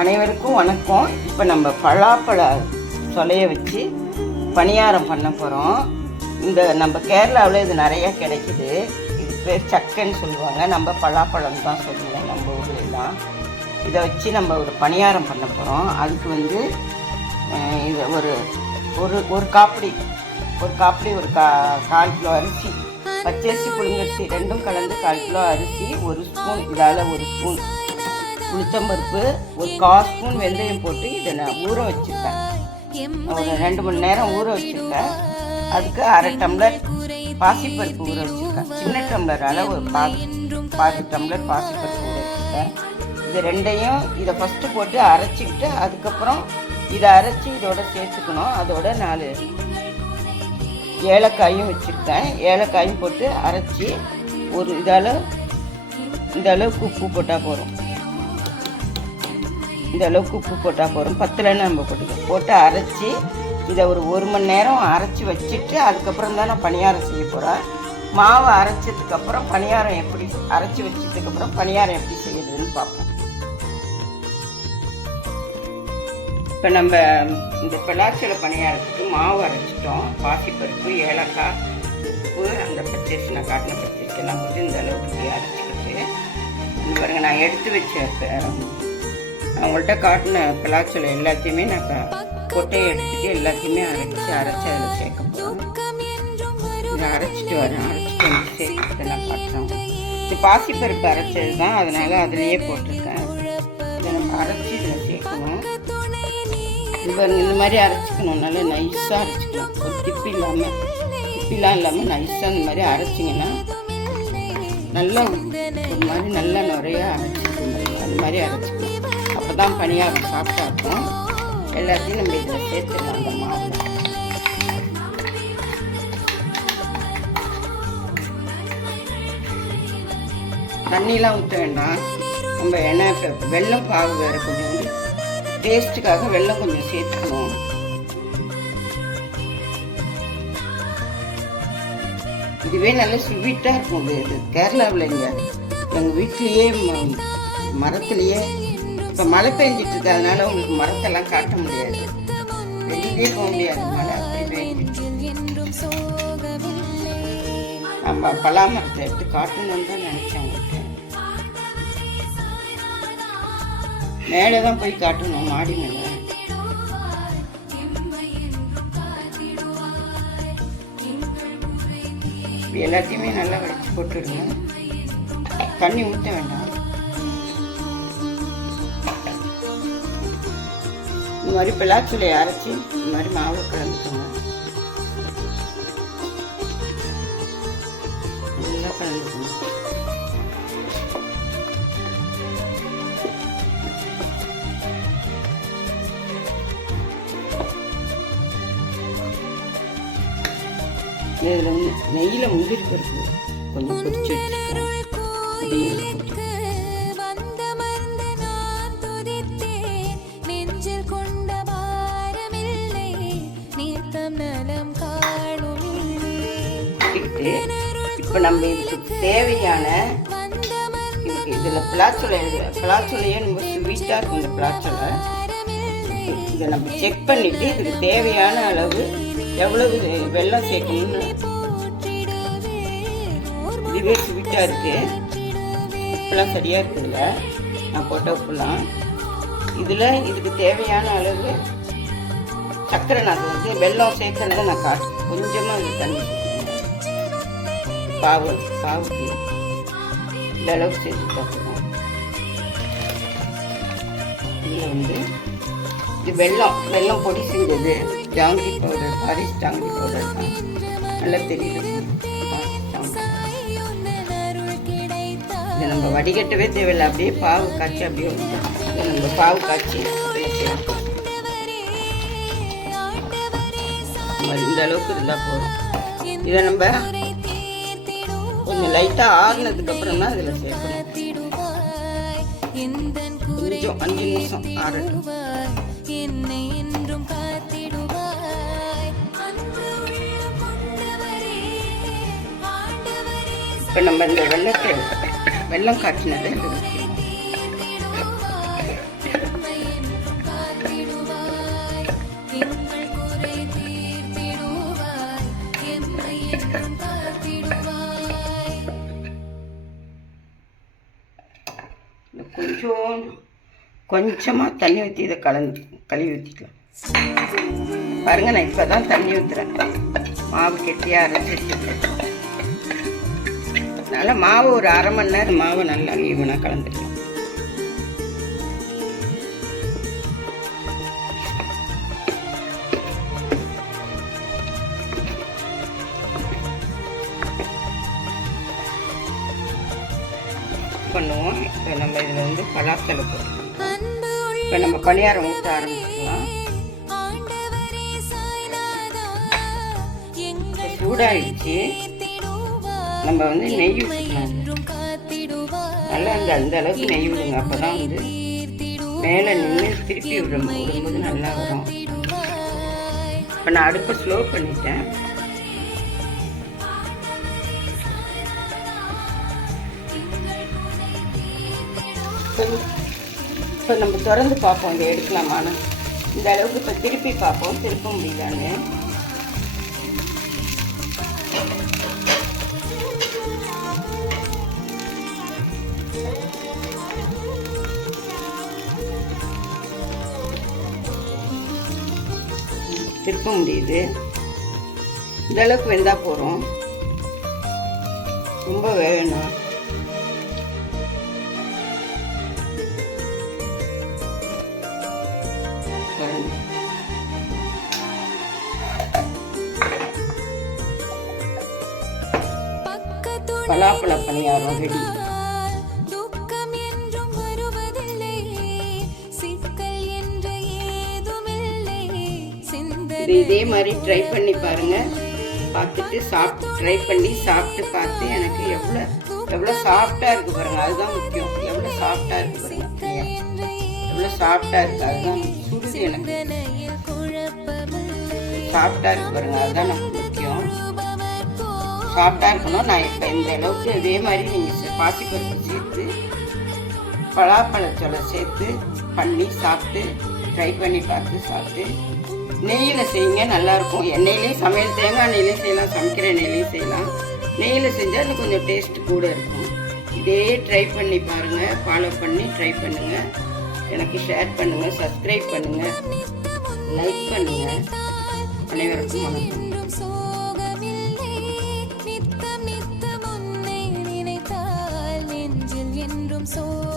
அனைவருக்கும் வணக்கம். இப்போ நம்ம பலாப்பழ சொலையை வச்சு பணியாரம் பண்ண போகிறோம். இந்த நம்ம கேரளாவில் இது நிறையா கிடைக்குது. இது பேர் சக்கைன்னு சொல்லுவாங்க. நம்ம பலாப்பழம் தான் சொல்லுவோம் நம்ம ஊர்லாம். இதை வச்சு நம்ம ஒரு பணியாரம் பண்ண போகிறோம். அதுக்கு வந்து இது ஒரு காப்பிடி ஒரு 1/4 கிலோ அரிசி, பச்சரிசி புழுங்கரிசி ரெண்டும் கலந்து 1/4 கிலோ அரிசி, 1 ஸ்பூன் இதால் 1 ஸ்பூன் உளுத்தம்பருப்பு, ஒரு 1/4 ஸ்பூன் வெந்தயம் போட்டு இதை நான் ஊற வச்சுருக்கேன். ஒரு 2 மணி நேரம் ஊற வச்சுருக்கேன். அதுக்கு 1/2 டம்ளர் பாசிப்பருப்பு ஊற வச்சுருக்கேன். சின்ன டம்ளரால் ஒரு பாதி டம்ளர் பாசிப்பருப்பு ஊற வச்சுருக்கேன். இது ரெண்டையும் இதை ஃபஸ்ட்டு போட்டு அரைச்சிக்கிட்டு அதுக்கப்புறம் இதை அரைச்சி இதோட சேர்த்துக்கணும். அதோட 4 ஏலக்காயும் வச்சுருக்கேன். ஏலக்காயும் போட்டு அரைச்சி ஒரு இந்த அளவுக்கு உப்பு போட்டால் போதும். இந்த அளவுக்கு உப்பு போட்டால் போதும். 10லன்னு நம்ம போட்டு அரைச்சி இதை ஒரு 1 மணி நேரம் அரைச்சி வச்சுட்டு அதுக்கப்புறம் தான் நான் பணியாரம் செய்ய போகிறேன். மாவை அரைச்சதுக்கப்புறம் பணியாரம் எப்படி அரைச்சி வச்சதுக்கப்புறம் பணியாரம் எப்படி செய்யறதுன்னு பார்ப்போம். இப்போ நம்ம இந்த பலாச்சொலை பணியாரத்துக்கு மாவு அரைச்சிட்டோம். பாசிப்பருப்பு, ஏலக்காய், உப்பு, அந்த பச்சரிசி நான் காட்டின பச்சரிசி எல்லாம் போட்டு இந்த அளவுக்கு அரைச்சிக்கிட்டு இந்த பாருங்கள், நான் எடுத்து வச்ச அவங்கள்ட்ட காட்டின பலாச்சொலை எல்லாத்தையுமே நான் கொட்டையை எடுத்துட்டு எல்லாத்தையுமே அரைச்சி அதில் சேர்க்க போகிறோம். இதை அரைச்சிட்டு வந்து சேர்த்து நான் காட்டுறோம். இது பாசிப்பருப்பு அரைச்சது தான், அதனால் அதிலேயே போட்டிருக்கேன். இதை நம்ம அரைச்சி இதில் சேர்க்கணும். இந்த மாதிரி அரைச்சிக்கணும். நல்லா நைஸாக அரைச்சிக்கணும். ஒரு திப்பிலாம் இல்லாமல் நைஸாக இந்த மாதிரி அரைச்சிங்கன்னா நல்லா ஒரு மாதிரி நல்லா நிறையா அரைச்சிக்கணும். அந்த மாதிரி அரைச்சிக்கணும். அப்போ தான் பணியாரம் சாப்பிட்டா இருக்கும். எல்லாத்தையும் நம்ம இதில் சேர்த்துக்கலாம். அந்த மாவில் தண்ணிலாம் ஊற்ற வேண்டாம். நம்ம எண்ணெய் வெல்லம் பாகு வேறு கொஞ்சம் டேஸ்ட்டுக்காக வெல்லம் கொஞ்சம் சேர்த்துக்கணும். இதுவே நல்ல ஸ்வீட்டாக இருக்கும். இது கேரளாவில் எங்கள் வீட்லேயே மரத்துலேயே இப்போ மழை பெஞ்சிட்டு இருக்கு. அதனால உங்களுக்கு மரத்தெல்லாம் காட்ட முடியாது, வெளியே போக முடியாது. மழை அப்படி பெஞ்சிட்டு நம்ம பலாமரத்தை எடுத்து காட்டணும்னு தான் நினச்சேன். உங்களுக்கு மேலே தான் போய் காட்டணும், மாடி மேலே. எல்லாத்தையுமே நல்லா வடித்து போட்டுடுங்க. தண்ணி ஊற்ற வேண்டாம். இந்த மாதிரி பலாச்சொலையை அரைச்சி இந்த மாதிரி மாவு கலந்துக்கோங்க. நல்லா கலந்துக்கணும். இதில் வந்து நெய்யில் முந்திரி பருப்பு கொஞ்சம் பொரிச்சு வச்சுருக்கேன். இப்போ நம்ம இதுக்கு தேவையான இதில் பலாச்சொலையே ரொம்ப ஸ்வீட்டாக இருக்கும். இந்த பலாச்சொலை இதை நம்ம செக் பண்ணிவிட்டு இதுக்கு தேவையான அளவு எவ்வளவு வெல்லம் சேர்க்கணும்னு. இதுவே ஸ்வீட்டாக இருக்குது. உப்புலாம் சரியாக இருக்குதுல்ல, நான் போட்ட உப்புலாம். இதுக்கு தேவையான அளவு சர்க்கரை நான் வந்து வெல்லம் சேர்க்கறத நான் கொஞ்சமாக இது தண்ணி பாவுக்கு இந்த அளவுக்கு சேர்த்து பார்க்கணும். இதில் வந்து இது வெல்லம் பொடி செஞ்சது, jangiri powder, Paris jangiri powder தான். நல்லா தெரியுது. இதை நம்ம வடிகட்டவே தேவையில்லை. அப்படியே பாவு காய்ச்சி அப்படியே இதை நம்ம பாவு காய்ச்சி அப்படியே சேர்ப்போம். இந்த அளவுக்கு இருந்தால் போதும். இதை நம்ம கொஞ்சம் லைட்டாக ஆறுனதுக்கப்புறம் தான் இதில் சேர்க்கணும். கொஞ்சம் 5 நிமிஷம் ஆறட்டும். இப்போ நம்ம இந்த வெள்ளத்தை வெல்லம் காய்ச்சினதை அதில் ஊற்றிடுவோம். கொஞ்சமாக தண்ணி ஊற்றி இதை கழுவி ஊற்றிக்கலாம். பாருங்கள், நான் இப்போ தான் தண்ணி ஊற்றுறேன். மாவு கெட்டியாக அரைச்சி வச்சுருக்கேன். அதனால் மாவு ஒரு அரை மணி நேரம் மாவை நல்லா ஈவனாக கலந்துக்கலாம். பண்ணுவோம். இப்போ நம்ம இதில் வந்து பலாத்தலை போட்டுக்கலாம். இப்போ நம்ம பணியாரம் ஊற்ற ஆரம்பிச்சுக்கலாம். இப்போ சூடாகிடுச்சு. நம்ம வந்து நெய் ஊற்றிக்கலாம். நல்லா அந்த அளவுக்கு நெய் விடுங்க. அப்போ தான் வந்து மேலே நின்று திருப்பி விடும்போது நல்லா வரும். இப்போ நான் அடுப்பை ஸ்லோ பண்ணிட்டேன். இப்போ நம்ம திறந்து பார்ப்போம், இதை எடுக்கலாமான்னு. இந்த அளவுக்கு இப்போ திருப்பி பார்ப்போம், திருப்ப முடியலான்னு. திருப்ப முடியுது. இந்த அளவுக்கு வெந்தால் போகிறோம், ரொம்ப வேணும். பலாப்பழ பணியாரம் ரெடி. இதே மாதிரி ட்ரை பண்ணி பாருங்க. பார்த்துட்டு ட்ரை பண்ணி சாப்பிட்டு பார்த்து எனக்கு எவ்வளோ சாஃப்டாக இருக்குது பாருங்கள். அதுதான் முக்கியம். எவ்வளோ சாஃப்டாக இருக்குது பாருங்கள். எவ்வளோ சாஃப்டாக இருக்குது, அதுதான் சுடுது. எனக்கு சாஃப்டாக இருக்குது பாருங்கள், அதுதான் நமக்கு முக்கியம். சாஃப்டாக இருக்கணும். நான் இப்போ இந்த அளவுக்கு இதே மாதிரி நீங்கள் பாசிப்பருப்பு சேர்த்து பலாப்பழச்சோலை சேர்த்து பண்ணி சாப்பிட்டு ட்ரை பண்ணி பார்த்து சாப்பிட்டு நெய்யில் செய்யுங்க, நல்லாயிருக்கும். எண்ணெயிலையும் சமையல், தேங்காய் எண்ணெயிலையும் செய்யலாம், சமைக்கிற எண்ணெயிலையும் செய்யலாம். நெய்யில் செஞ்சால் அது கொஞ்சம் டேஸ்ட் கூட இருக்கும். இதே ட்ரை பண்ணி பாருங்கள், ஃபாலோ பண்ணி ட்ரை பண்ணுங்கள். எனக்கு ஷேர் பண்ணுங்கள், சப்ஸ்கிரைப் பண்ணுங்கள், லைக் பண்ணுங்கள். அனைவருக்கும் வணக்கம். So